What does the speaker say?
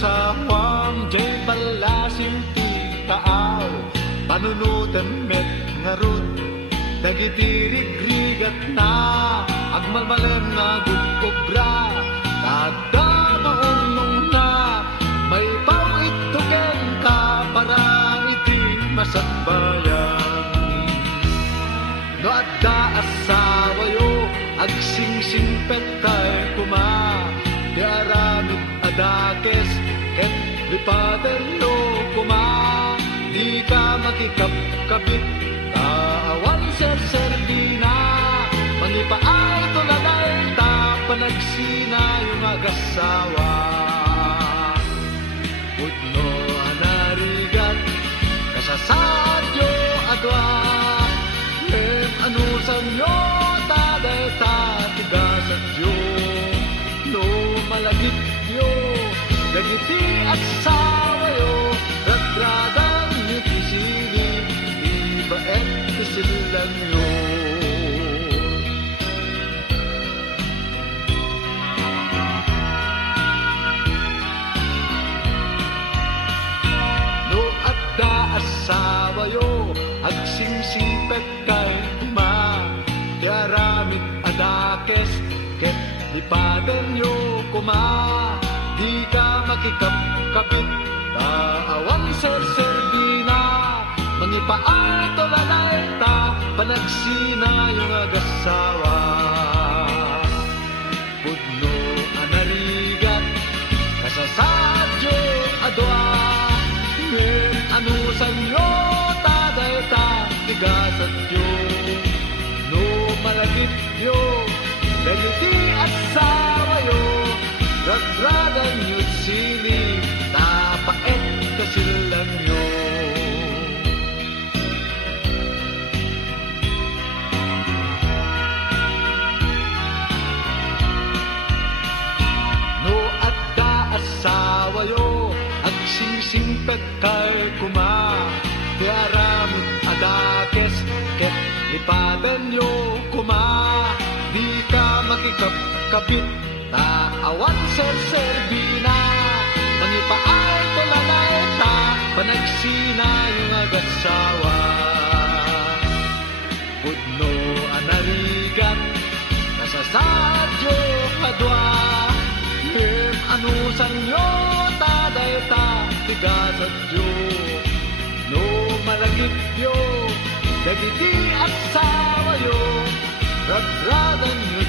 sawam jay balasim ti taaw panunutan met ngarud dagitirig-rigat na agmalmalan na gugubra tagdamaunong na may pawitugen ka para iti masagbayan no adda asawa yo agsingsingpet tay kuma di aramid adakes ket lipaden yo kuma di ka makikapkapit awan ser-servina manipaay tulanay ta panagsina yung agasawa pudno anarigat kasasadyo adwa anusan nyo taday ta tigasan nyo no malagit nyo ganiti at sawa yo ragradan nyo kisili ibaet kisilan nyo no adda asawa yo agsingsipet kay kuma yaramit adakes ket lipaden yo kuma di ka makikapkapit awan ser-servina mangipaay tulanay ta panagsina yung agasawa pudno anarigat kasasadyo adwa ngem anusan yo taday ta tigasat yo no malagit yo ganiti at sawa yo ragradan yo sili tapaet kasilan yo no adda asawa yo agsingsingpet kay kuma yaramit adakes ket lipaden yo kuma di ka makikapkapit ta awan ser-servina mangipaay tulanay ta panagsina yung agasawa pudno anarigat kasasadyo adwa ngem anusan yo taday ta tigasat yo no malagit yo dagiti at sawa yo ragradan yo